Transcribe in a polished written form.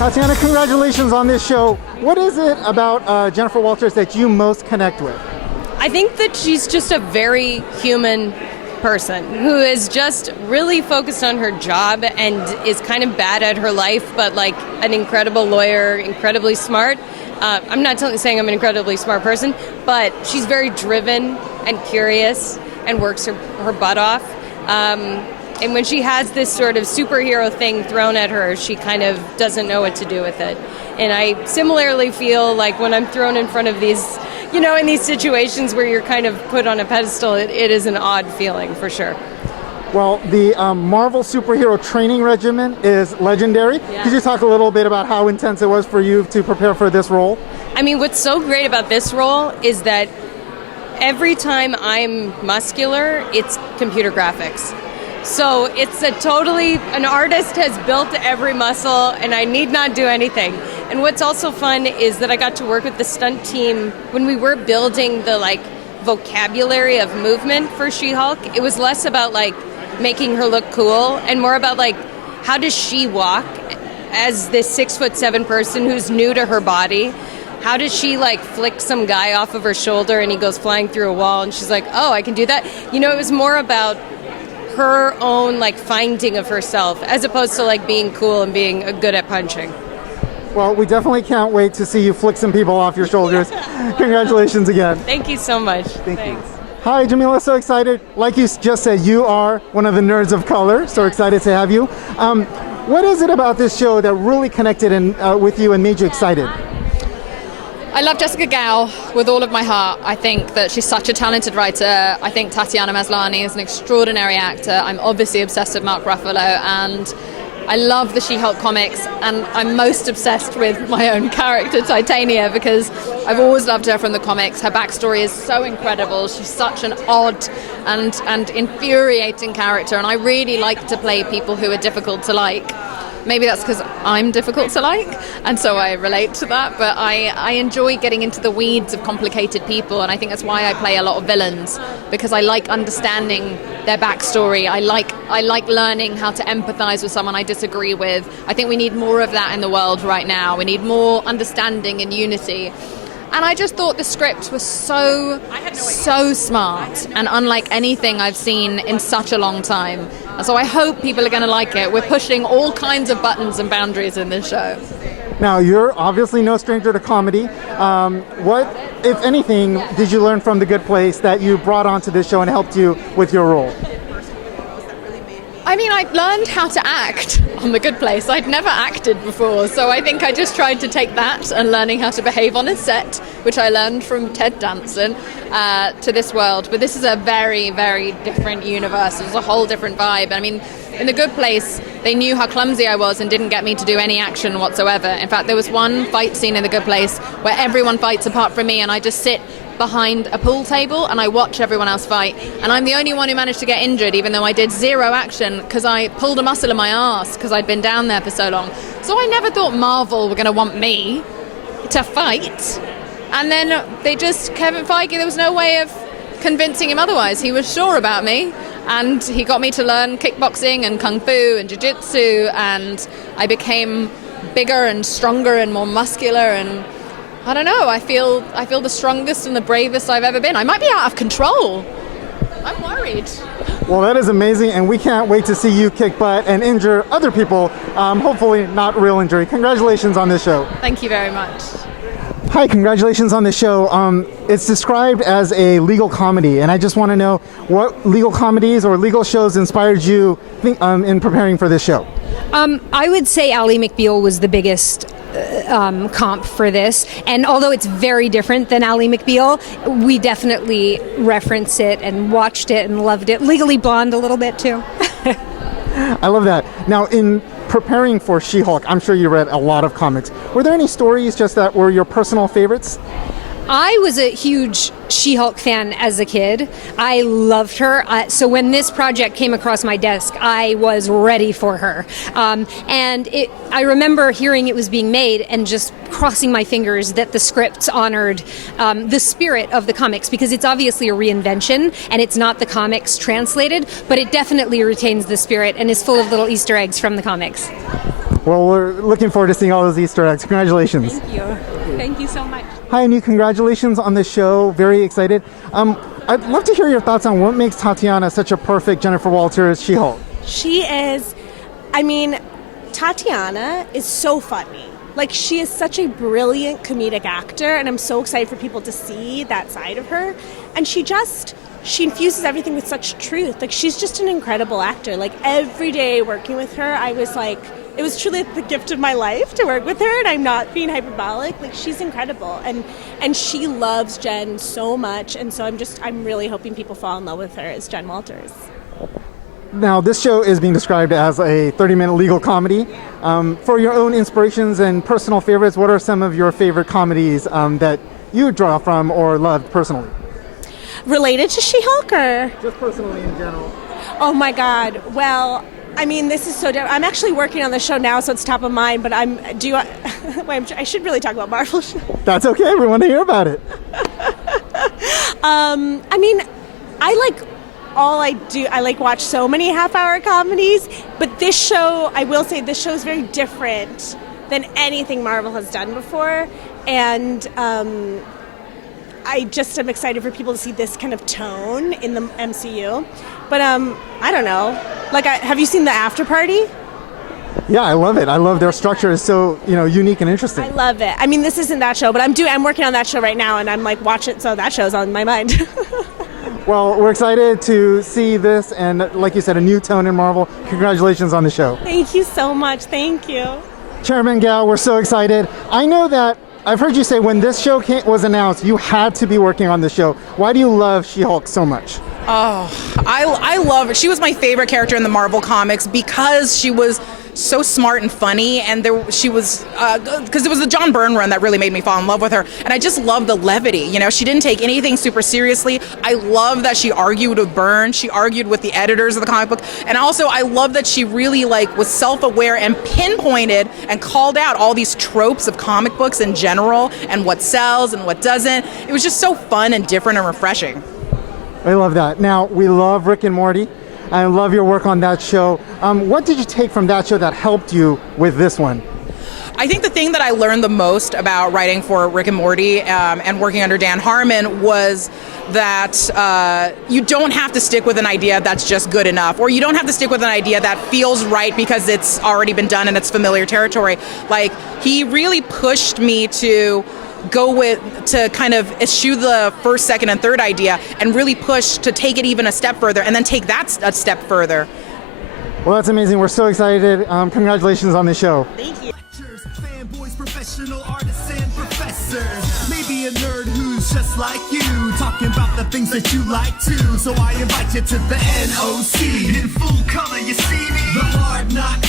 Tatiana, congratulations on this show. What is it about Jennifer Walters that you most connect with? I think that she's just a very human person who is just really focused on her job and is kind of bad at her life, but like an incredible lawyer, incredibly smart. I'm not saying I'm an incredibly smart person, but she's very driven and curious and works her butt off. And when she has this sort of superhero thing thrown at her, she kind of doesn't know what to do with it. And I similarly feel like when I'm thrown in front of these, in these situations where you're kind of put on a pedestal, it is an odd feeling for sure. Well, the Marvel superhero training regimen is legendary. Yeah. Could you talk a little bit about how intense it was for you to prepare for this role? I mean, what's so great about this role is that every time I'm muscular, it's computer graphics. So it's an artist has built every muscle and I need not do anything. And what's also fun is that I got to work with the stunt team when we were building the vocabulary of movement for She-Hulk. It was less about making her look cool and more about how does she walk as this 6'7" person who's new to her body? How does she flick some guy off of her shoulder and he goes flying through a wall and she's like, oh, I can do that? It was more about her own finding of herself as opposed to being cool and being good at punching. Well, we definitely can't wait to see you flick some people off your shoulders. Congratulations again. Thank you so much. Thanks. You. Hi, Jameela, so excited. Like you just said, you are one of the nerds of color, so excited to have you. What is it about this show that really connected with you and made you excited? I love Jessica Gao with all of my heart. I think that she's such a talented writer. I think Tatiana Maslany is an extraordinary actor. I'm obviously obsessed with Mark Ruffalo, and I love the She-Hulk comics, and I'm most obsessed with my own character, Titania, because I've always loved her from the comics. Her backstory is so incredible. She's such an odd and infuriating character, and I really like to play people who are difficult to like. Maybe that's because I'm difficult to like, and so I relate to that, but I enjoy getting into the weeds of complicated people, and I think that's why I play a lot of villains, because I like understanding their backstory. I like learning how to empathize with someone I disagree with. I think we need more of that in the world right now. We need more understanding and unity. And I just thought the script was so smart and unlike anything I've seen in such a long time. And so I hope people are going to like it. We're pushing all kinds of buttons and boundaries in this show. Now, you're obviously no stranger to comedy. What, if anything, did you learn from The Good Place that you brought onto this show and helped you with your role? I mean, I learned how to act on The Good Place. I'd never acted before, so I think I just tried to take that and learning how to behave on a set, which I learned from Ted Danson, to this world. But this is a very, very different universe. It's a whole different vibe. I mean, in The Good Place, they knew how clumsy I was and didn't get me to do any action whatsoever. In fact, there was one fight scene in The Good Place where everyone fights apart from me, and I just sit behind a pool table and I watch everyone else fight, and I'm the only one who managed to get injured, even though I did zero action because I pulled a muscle in my ass because I'd been down there for so long. So I never thought Marvel were going to want me to fight, and then Kevin Feige, there was no way of convincing him otherwise. He was sure about me, and he got me to learn kickboxing and kung fu and jiu-jitsu, and I became bigger and stronger and more muscular, and I don't know, I feel the strongest and the bravest I've ever been. I might be out of control. I'm worried. Well, that is amazing, and we can't wait to see you kick butt and injure other people, hopefully not real injury. Congratulations on this show. Thank you very much. Hi, congratulations on the show. It's described as a legal comedy, and I just want to know what legal comedies or legal shows inspired you in preparing for this show. I would say Ally McBeal was the biggest comp for this, and although it's very different than Ally McBeal, we definitely reference it and watched it and loved it. Legally Blonde a little bit too. I love that. Now, in preparing for She-Hulk, I'm sure you read a lot of comics. Were there any stories just that were your personal favorites? I was a huge She-Hulk fan as a kid. I loved her. So when this project came across my desk, I was ready for her. I remember hearing it was being made and just crossing my fingers that the scripts honored the spirit of the comics, because it's obviously a reinvention and it's not the comics translated, but it definitely retains the spirit and is full of little Easter eggs from the comics. Well, we're looking forward to seeing all those Easter eggs. Congratulations. Thank you. Thank you so much. Hi, Anu. Congratulations on the show. Very excited. I'd love to hear your thoughts on what makes Tatiana such a perfect Jennifer Walters She-Hulk. She is, I mean, Tatiana is so funny. Like, she is such a brilliant comedic actor, and I'm so excited for people to see that side of her. And she infuses everything with such truth. Like, she's just an incredible actor. Like, every day working with her, I was like, it was truly the gift of my life to work with her, and I'm not being hyperbolic. Like, she's incredible, and she loves Jen so much, and so I'm really hoping people fall in love with her as Jen Walters. Now, this show is being described as a 30-minute legal comedy. For your own inspirations and personal favorites, what are some of your favorite comedies that you draw from or loved personally? Related to She-Hulk, or? Just personally in general. Oh my God. Well, I mean, this is so different. I'm actually working on the show now, so it's top of mind, but I should really talk about Marvel. That's okay. We want to hear about it. I mean, I like watch so many half-hour comedies, but this show, I will say, this show is very different than anything Marvel has done before, and I just am excited for people to see this kind of tone in the MCU. But I don't know. Like, have you seen The After Party? Yeah, I love it. I love their structure is so unique and interesting. I love it. I mean, this isn't that show, but I'm working on that show right now, and I'm like watching it, so that show's on my mind. Well, we're excited to see this, and like you said, a new tone in Marvel. Congratulations on the show. Thank you so much. Thank you. Chairman Gao, we're so excited. I know that I've heard you say when this show was announced, you had to be working on the show. Why do you love She-Hulk so much? Oh, I love her. She was my favorite character in the Marvel comics because she was so smart and funny, and she was because it was the John Byrne run that really made me fall in love with her, and I just love the levity. She didn't take anything super seriously. I love that she argued with Byrne, she argued with the editors of the comic book, and also I love that she really was self-aware and pinpointed and called out all these tropes of comic books in general and what sells and what doesn't. It was just so fun and different and refreshing. I love that. Now, we love Rick and Morty. I love your work on that show. What did you take from that show that helped you with this one? I think the thing that I learned the most about writing for Rick and Morty and working under Dan Harmon was that you don't have to stick with an idea that's just good enough, or you don't have to stick with an idea that feels right because it's already been done and it's familiar territory. Like, he really pushed me to kind of eschew the first, second, and third idea and really push to take it even a step further and then take that a step further. Well, that's amazing. We're so excited. Congratulations on the show. Thank you. Fanboys, professional artists, and professors. Maybe a nerd who's just like you, talking about the things that you like too. So I invite you to the NOC. In full color, you see me. The Hard Knock